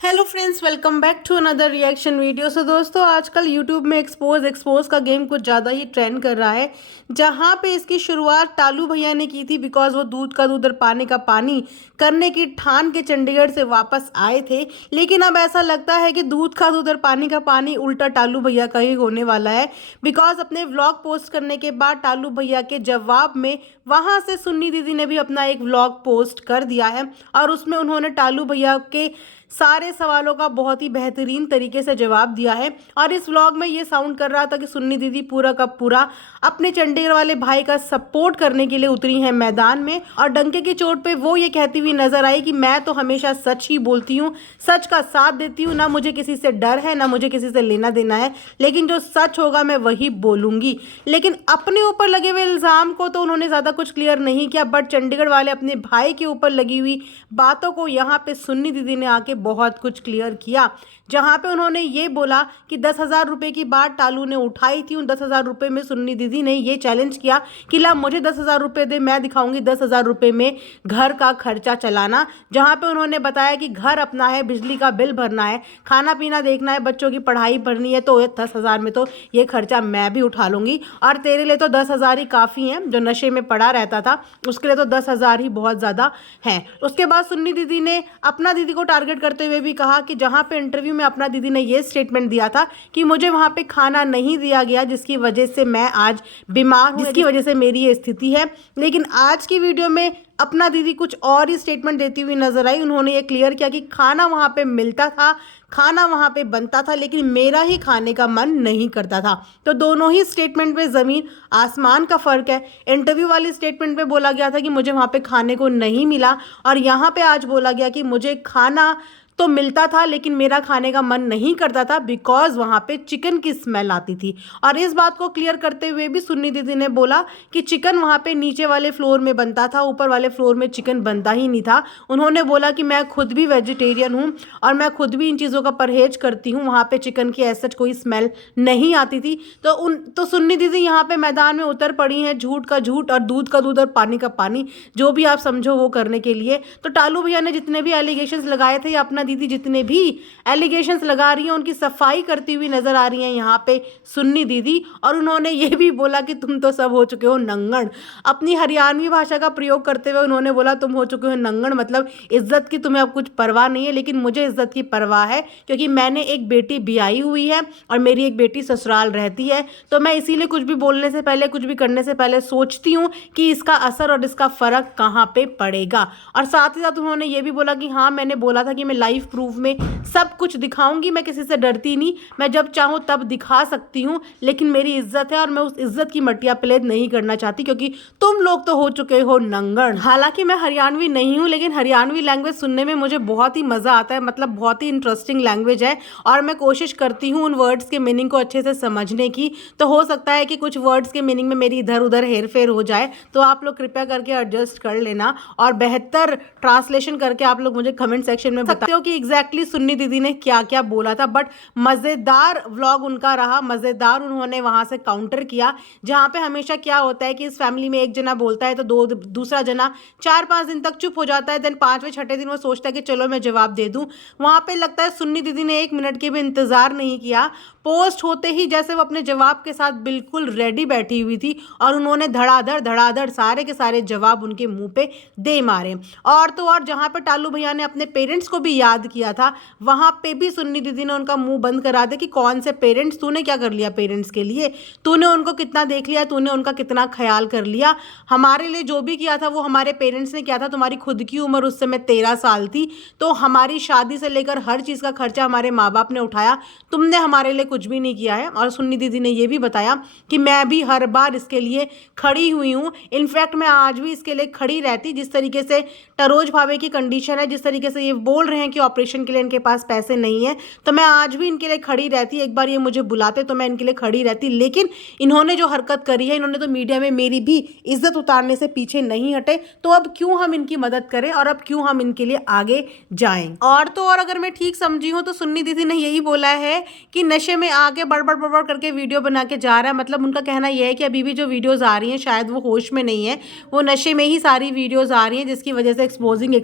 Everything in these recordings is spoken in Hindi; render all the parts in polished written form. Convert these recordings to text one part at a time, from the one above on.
Hello friends, welcome back to another reaction video. So दोस्तों, आजकल यूट्यूब में एक्सपोज का गेम कुछ ज़्यादा ही ट्रेंड कर रहा है। जहां पे इसकी शुरुआत टालू भैया ने की थी, बिकॉज वो दूध का दूध और पानी का पानी करने की ठान के चंडीगढ़ से वापस आए थे। लेकिन अब ऐसा लगता है कि दूध का दूध और पानी का पानी उल्टा टालू भैया का ही होने वाला है। बिकॉज अपने व्लॉग पोस्ट करने के बाद टालू भैया के जवाब में वहां से सुन्नी दीदी ने भी अपना एक व्लॉग पोस्ट कर दिया है और उसमें उन्होंने टालू भैया के सारे सवालों का बहुत ही बेहतरीन तरीके से जवाब दिया है। और इस व्लॉग में ये साउंड कर रहा था कि सुन्नी दीदी पूरा का पूरा अपने चंडीगढ़ वाले भाई का सपोर्ट करने के लिए उतरी हैं मैदान में, और डंके की चोट पे वो ये कहती हुई नजर आई कि मैं तो हमेशा सच ही बोलती हूँ, सच का साथ देती हूँ, ना मुझे किसी से डर है ना मुझे किसी से लेना देना है, लेकिन जो सच होगा मैं वही बोलूंगी। लेकिन अपने ऊपर लगे हुए इल्जाम को तो उन्होंने ज्यादा कुछ क्लियर नहीं किया, बट चंडीगढ़ वाले अपने भाई के ऊपर लगी हुई बातों को यहाँ पे सुन्नी दीदी ने आके बहुत कुछ क्लियर किया। जहां पे उन्होंने ये बोला कि 10,000 रुपए की बात टालू ने उठाई थी। उन 10,000 रुपए में सुन्नी दीदी ने ये चैलेंज किया कि ला मुझे 10,000 रुपए दे, मैं दिखाऊंगी 10,000 रुपए में घर का खर्चा चलाना। जहां पे उन्होंने बताया कि घर अपना है, बिजली का बिल भरना है, खाना पीना देखना है, बच्चों की पढ़ाई भरनी है, तो 10,000 में तो ये खर्चा मैं भी उठा लूंगी, और तेरे लिए तो 10,000 ही काफ़ी है, जो नशे में पड़ा रहता था उसके लिए तो 10,000 ही बहुत ज़्यादा है। उसके बाद सुन्नी दीदी ने अपना दीदी को टारगेट करते हुए भी कहा कि जहां पे इंटरव्यू में अपना दीदी ने ये स्टेटमेंट दिया था कि मुझे वहां पे खाना नहीं दिया गया, जिसकी वजह से मैं आज बीमार हूं, जिसकी वजह से मेरी ये स्थिति है। लेकिन आज की वीडियो में अपना दीदी कुछ और ही स्टेटमेंट देती हुई नजर आई। उन्होंने ये क्लियर किया कि खाना वहां पे मिलता था, खाना वहां पे बनता था, लेकिन मेरा ही खाने का मन नहीं करता था। तो दोनों ही स्टेटमेंट में जमीन आसमान का फर्क है। इंटरव्यू वाली स्टेटमेंट में बोला गया था कि मुझे वहां पे खाने को नहीं मिला, और यहाँ पे आज बोला गया कि मुझे खाना तो मिलता था लेकिन मेरा खाने का मन नहीं करता था, बिकॉज वहां पे चिकन की स्मेल आती थी। और इस बात को क्लियर करते हुए भी सुन्नी दीदी ने बोला कि चिकन वहां पे नीचे वाले फ्लोर में बनता था, ऊपर वाले फ्लोर में चिकन बनता ही नहीं था। उन्होंने बोला कि मैं खुद भी वेजिटेरियन हूँ और मैं खुद भी इन चीज़ों का परहेज करती हूँ, वहां पे चिकन की ऐसा कोई स्मेल नहीं आती थी। तो सुन्नी दीदी यहाँ पे मैदान में उतर पड़ी हैं, झूठ का झूठ और दूध का दूध और पानी का पानी, जो भी आप समझो वो करने के लिए। तो टालू भैया ने जितने भी एलिगेशंस लगाए थे, या अपना दीदी जितने भी एलिगेशंस लगा रही हैं, उनकी सफाई करती हुई नजर आ रही हैं यहाँ पे सुन्नी दीदी। और उन्होंने ये भी बोला कि तुम तो सब हो चुके हो नंगण। अपनी हरियाणवी भाषा का प्रयोग करते हुए उन्होंने बोला तुम हो चुके हो नंगण, मतलब इज्जत की तुम्हें अब कुछ परवाह नहीं है, लेकिन मुझे इज्जत की परवाह है, क्योंकि मैंने एक बेटी ब्याई हुई है और मेरी एक बेटी ससुराल रहती है। तो मैं इसीलिए कुछ भी बोलने से पहले, कुछ भी करने से पहले सोचती हूँ कि इसका असर और इसका फर्क कहाँ पे पड़ेगा। और साथ ही साथ उन्होंने ये भी बोला कि हाँ, मैंने बोला था कि मैं लाइव प्रूफ में सब कुछ दिखाऊंगी, मैं किसी से डरती नहीं, मैं जब चाहूं तब दिखा सकती हूं, लेकिन मेरी इज्जत है और मैं उस इज्जत की मटिया प्लेद नहीं करना चाहती, क्योंकि तुम लोग तो हो चुके हो नंगण। हालांकि मैं हरियाणवी नहीं हूं, लेकिन हरियाणवी लैंग्वेज सुनने में मुझे बहुत ही मजा आता है, मतलब बहुत ही इंटरेस्टिंग लैंग्वेज है, और मैं कोशिश करती हूँ उन वर्ड्स के मीनिंग को अच्छे से समझने की। तो हो सकता है कि कुछ वर्ड्स के मीनिंग में मेरी इधर उधर हेर फेर हो जाए, तो आप लोग कृपया करके एडजस्ट कर लेना, और बेहतर ट्रांसलेशन करके आप लोग मुझे कमेंट सेक्शन में बताते हो कि एग्जैक्टली सुन्नी दीदी ने क्या क्या बोला था। बट मजेदार व्लॉग उनका रहा, मजेदार उन्होंने वहां से काउंटर किया। जहां पे हमेशा क्या होता है कि इस फैमिली में एक जना बोलता है तो दूसरा जना 4-5 दिन तक चुप हो जाता है, देन 5वें 6ठे दिन वो सोचता है कि चलो मैं जवाब दे दूं। वहां पे लगता है सुन्नी दीदी ने 1 मिनट के भी इंतजार नहीं किया, पोस्ट होते ही जैसे वो अपने जवाब के साथ बिल्कुल रेडी बैठी हुई थी, और उन्होंने धड़ाधड़ सारे के सारे जवाब उनके मुंह पे दे मारे। और तो और जहां पे टालू भैया ने अपने पेरेंट्स को भी याद किया था, वहां पे भी सुन्नी दीदी ने उनका मुंह बंद करा दिया कि कौन से पेरेंट्स, तूने क्या कर लिया पेरेंट्स के लिए, तूने उनको कितना देख लिया, तूने उनका कितना ख्याल कर लिया, हमारे लिए जो भी किया था वो हमारे पेरेंट्स ने किया था। तुम्हारी खुद की उम्र उस समय 13 साल थी, तो हमारी शादी से लेकर हर चीज का खर्चा हमारे माँ बाप ने उठाया, तुमने हमारे लिए कुछ भी नहीं किया है। और सुन्नी दीदी ने यह भी बताया कि मैं भी हर बार इसके लिए खड़ी हुई हूँ, इनफैक्ट मैं आज भी इसके लिए खड़ी रहती। जिस तरीके से टरोज भावे की कंडीशन है, जिस तरीके से ये बोल रहे हैं कि ऑपरेशन के लिए इनके पास पैसे नहीं है, तो मैं आज भी इनके लिए खड़ी रहती। एक बार ये मुझे बुलाते तो मैं इनके लिए खड़ी रहती, लेकिन इन्होंने जो हरकत करी है, इन्होंने तो मीडिया में मेरी भी इज्जत उतारने से पीछे नहीं हटे, तो अब क्यों हम इनकी मदद करें और अब क्यों हम इनके लिए आगे जाएं। और तो और अगर मैं ठीक समझी हूं तो सुन्नी दीदी ने यही बोला है कि नशे में आके बड़बड़ बड़बड़ करके वीडियो बना के जा रहा है। मतलब उनका कहना यह है कि अभी भी जो वीडियोस आ रही हैं शायद वो होश में नहीं है, वो नशे में ही सारी वीडियोस आ रही हैं, जिसकी वजह से एक्सपोजिंग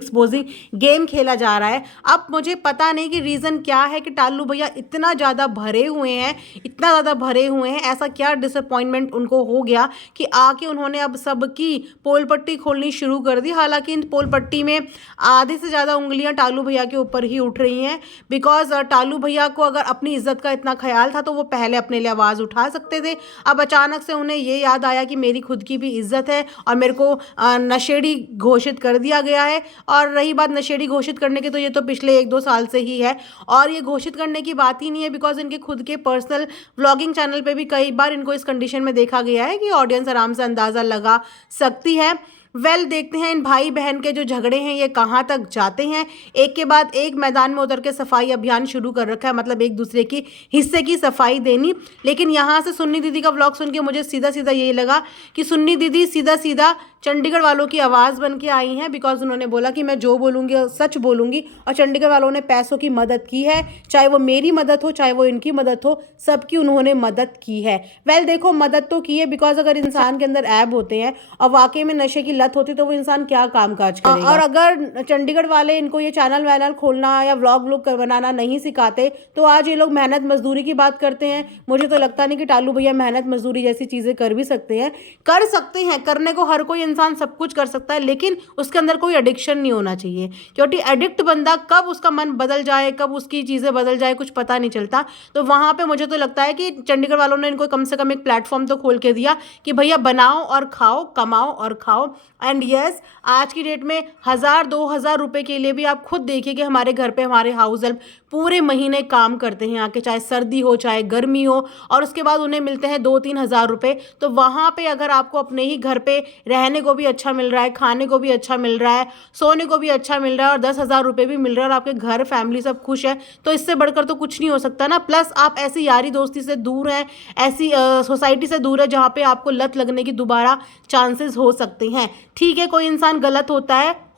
गेम खेला जा रहा है। अब मुझे पता नहीं कि रीज़न क्या है कि टालू भैया इतना ज़्यादा भरे हुए हैं, इतना ज़्यादा भरे हुए हैं, ऐसा क्या डिसअपॉइंटमेंट उनको हो गया कि आके उन्होंने अब सबकी पोल पट्टी खोलनी शुरू कर दी। हालांकि इन पोल पट्टी में आधे से ज़्यादा उंगलियां टालू भैया के ऊपर ही उठ रही हैं, बिकॉज टालू भैया को अगर अपनी इज्जत का इतना ख्याल था तो वो पहले अपने लिए आवाज़ उठा सकते थे। अब अचानक से उन्हें ये याद आया कि मेरी खुद की भी इज्जत है और मेरे को नशेड़ी घोषित कर दिया गया है। और रही बात नशेड़ी घोषित करने की, तो ये तो पिछले 1-2 साल से ही है और ये घोषित करने की बात ही नहीं है, बिकॉज इनके खुद के पर्सनल व्लॉगिंग चैनल पे भी कई बार इनको इस कंडीशन में देखा गया है कि ऑडियंस आराम से अंदाज़ा लगा सकती है। देखते हैं इन भाई बहन के जो झगड़े हैं ये कहाँ तक जाते हैं। एक के बाद एक मैदान में उतर के सफाई अभियान शुरू कर रखा है, मतलब एक दूसरे की हिस्से की सफाई देनी। लेकिन यहाँ से सुन्नी दीदी का व्लॉग सुन के मुझे सीधा सीधा यही लगा कि सुन्नी दीदी सीधा सीधा चंडीगढ़ वालों की आवाज़ बन के आई हैं, बिकॉज उन्होंने बोला कि मैं जो बोलूँगी सच बोलूँगी। और चंडीगढ़ वालों ने पैसों की मदद की है, चाहे वो मेरी मदद हो चाहे वो इनकी मदद हो, सबकी उन्होंने मदद की है। देखो मदद तो की है, बिकॉज अगर इंसान के अंदर ऐब होते हैं और वाकई में नशे की लत होती तो वो इंसान क्या काम काज करेगा। और अगर चंडीगढ़ वाले इनको ये चैनल वैनल खोलना या व्लॉग व्लॉग बनाना नहीं सिखाते तो आज ये लोग मेहनत मजदूरी की बात करते हैं। मुझे तो लगता नहीं कि टालू भैया मेहनत मजदूरी जैसी चीज़ें कर भी सकते हैं। कर सकते हैं, करने को हर कोई इंसान सब कुछ कर सकता है, लेकिन उसके अंदर कोई एडिक्शन नहीं होना चाहिए, क्योंकि एडिक्ट बंदा कब उसका मन बदल जाए, कब उसकी चीज़ें बदल जाए, कुछ पता नहीं चलता। तो वहाँ पे मुझे तो लगता है कि चंडीगढ़ वालों ने इनको कम से कम एक प्लेटफॉर्म तो खोल के दिया कि भैया बनाओ और खाओ, कमाओ और खाओ। एंड यस, आज की डेट में 1000-2000 रुपए के लिए भी आप खुद देखिए कि हमारे घर पे हमारे हाउस हेल्प पूरे महीने काम करते हैं आके, चाहे सर्दी हो चाहे गर्मी हो, और उसके बाद उन्हें मिलते हैं 2-3 हज़ार रुपये। तो वहाँ पे अगर आपको अपने ही घर पे रहने को भी अच्छा मिल रहा है, खाने को भी अच्छा मिल रहा है, सोने को भी अच्छा मिल रहा है और 10,000 रुपये भी मिल रहा है और आपके घर फैमिली सब खुश है, तो इससे बढ़कर तो कुछ नहीं हो सकता ना। प्लस आप ऐसी यारी दोस्ती से दूर हैं, ऐसी सोसाइटी से दूर है जहाँ पे आपको लत लगने की दोबारा चांसेस हो सकते हैं। ठीक है, कोई इंसान गलत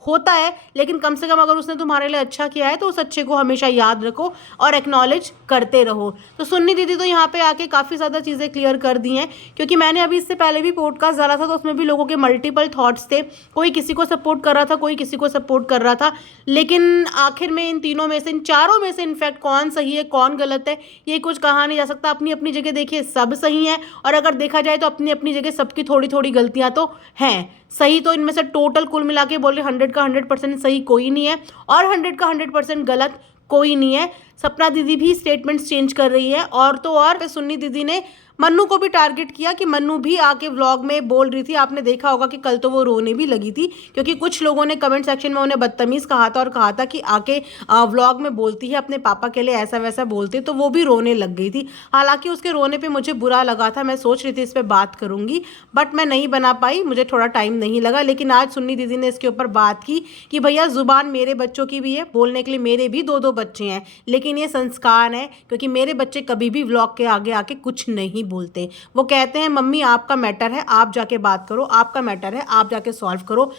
होता है, लेकिन कम से कम अगर उसने तुम्हारे लिए अच्छा किया है तो उस अच्छे को हमेशा याद रखो और एक्नॉलेज करते रहो। तो सुन्नी दीदी तो यहाँ पे आके काफ़ी ज़्यादा चीज़ें क्लियर कर दी हैं, क्योंकि मैंने अभी इससे पहले भी पॉडकास्ट डाला था तो उसमें भी लोगों के मल्टीपल थॉट्स थे। कोई किसी को सपोर्ट कर रहा था, कोई किसी को सपोर्ट कर रहा था, लेकिन आखिर में इन तीनों में से, इन चारों में से इनफैक्ट कौन सही है कौन गलत है ये कुछ कहा नहीं जा सकता। अपनी अपनी जगह देखिए सब सही है, और अगर देखा जाए तो अपनी अपनी जगह सबकी थोड़ी थोड़ी गलतियाँ तो हैं। सही तो इनमें से टोटल कुल मिला के बोल रहे 100 का 100% सही कोई नहीं है और 100 का 100% गलत कोई नहीं है। सपना दीदी भी स्टेटमेंट्स चेंज कर रही है, और तो और सुन्नी दीदी ने मन्नू को भी टारगेट किया कि मन्नू भी आके व्लॉग में बोल रही थी। आपने देखा होगा कि कल तो वो रोने भी लगी थी, क्योंकि कुछ लोगों ने कमेंट सेक्शन में उन्हें बदतमीज़ कहा था और कहा था कि आके व्लॉग में बोलती है अपने पापा के लिए ऐसा वैसा बोलती, तो वो भी रोने लग गई थी। हालांकि उसके रोने पे मुझे बुरा लगा था, मैं सोच रही थी इस पर बात करूँगी बट मैं नहीं बना पाई, मुझे थोड़ा टाइम नहीं लगा। लेकिन आज सुन्नी दीदी ने इसके ऊपर बात की कि भैया ज़ुबान मेरे बच्चों की भी है, बोलने के लिए मेरे भी 2-2 बच्चे हैं, लेकिन ये संस्कार है, क्योंकि मेरे बच्चे कभी भी व्लॉग के आगे आके कुछ नहीं बोलते। वो कहते हैं मम्मी आपका मैटर है, आप जाके बात करो, आपका मैटर है, आप जाके सॉल्व करो,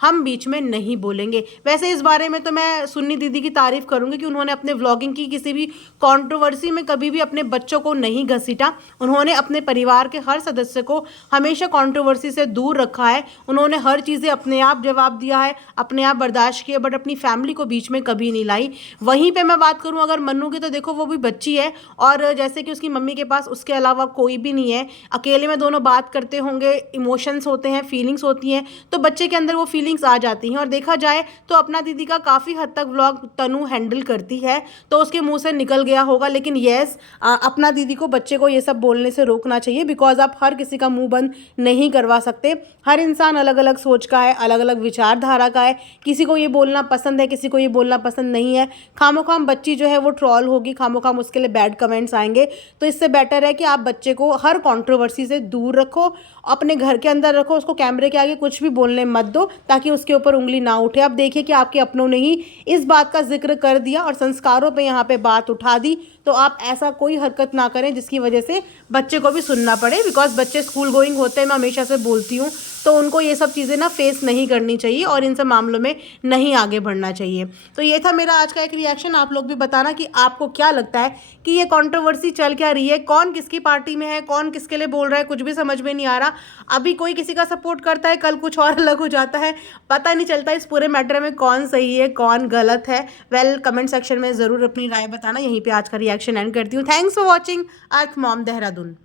हम बीच में नहीं बोलेंगे। वैसे इस बारे में तो मैं सुन्नी दीदी की तारीफ करूंगी कि उन्होंने अपने व्लॉगिंग की किसी भी कंट्रोवर्सी में कभी भी अपने बच्चों को नहीं घसीटा। उन्होंने अपने परिवार के हर सदस्य को हमेशा कंट्रोवर्सी से दूर रखा है। उन्होंने हर चीज़ें अपने आप जवाब दिया है, अपने आप बर्दाश्त किया, बट अपनी फैमिली को बीच में कभी नहीं लाई। वहीं पर मैं बात करूँ अगर मन्नू की, तो देखो वो भी बच्ची है और जैसे कि उसकी मम्मी के पास उसके अलावा कोई भी नहीं है, अकेले में दोनों बात करते होंगे, इमोशंस होते हैं, फीलिंग्स होती हैं, तो बच्चे के अंदर वो फीलिंग्स आ जाती हैं। और देखा जाए तो अपना दीदी का काफ़ी हद तक व्लॉग तनु हैंडल करती है, तो उसके मुंह से निकल गया होगा। लेकिन येस, अपना दीदी को बच्चे को ये सब बोलने से रोकना चाहिए, बिकॉज आप हर किसी का मुंह बंद नहीं करवा सकते। हर इंसान अलग अलग सोच का है, अलग अलग विचारधारा का है, किसी को ये बोलना पसंद है, किसी को ये बोलना पसंद नहीं है। खामोखाम बच्ची जो है वो ट्रॉल होगी, खामोखाम उसके लिए बैड कमेंट्स आएंगे, तो इससे बेटर है कि आप बच्चे को हर कंट्रोवर्सी से दूर रखो, अपने घर के अंदर रखो, उसको कैमरे के आगे कुछ भी बोलने मत दो ताकि उसके ऊपर उंगली ना उठे। अब देखिए कि आपके अपनों ने ही इस बात का जिक्र कर दिया और संस्कारों पे यहाँ पे बात उठा दी, तो आप ऐसा कोई हरकत ना करें जिसकी वजह से बच्चे को भी सुनना पड़े, बिकॉज बच्चे स्कूल गोइंग होते हैं, मैं हमेशा से बोलती हूँ तो उनको ये सब चीज़ें ना फेस नहीं करनी चाहिए और इन सब मामलों में नहीं आगे बढ़ना चाहिए। तो ये था मेरा आज का एक रिएक्शन। आप लोग भी बताना कि आपको क्या लगता है कि ये कंट्रोवर्सी चल क्या रही है, कौन किसकी पार्टी में है, कौन किसके लिए बोल रहा है, कुछ भी समझ में नहीं आ रहा। अभी कोई किसी का सपोर्ट करता है, कल कुछ और अलग हो जाता है, पता नहीं चलता इस पूरे मैटर में कौन सही है कौन गलत है। कमेंट सेक्शन में ज़रूर अपनी राय बताना। यहीं पे आज का रिएक्शन एंड करती हूँ। Thanks for watching earth mom Dehradun.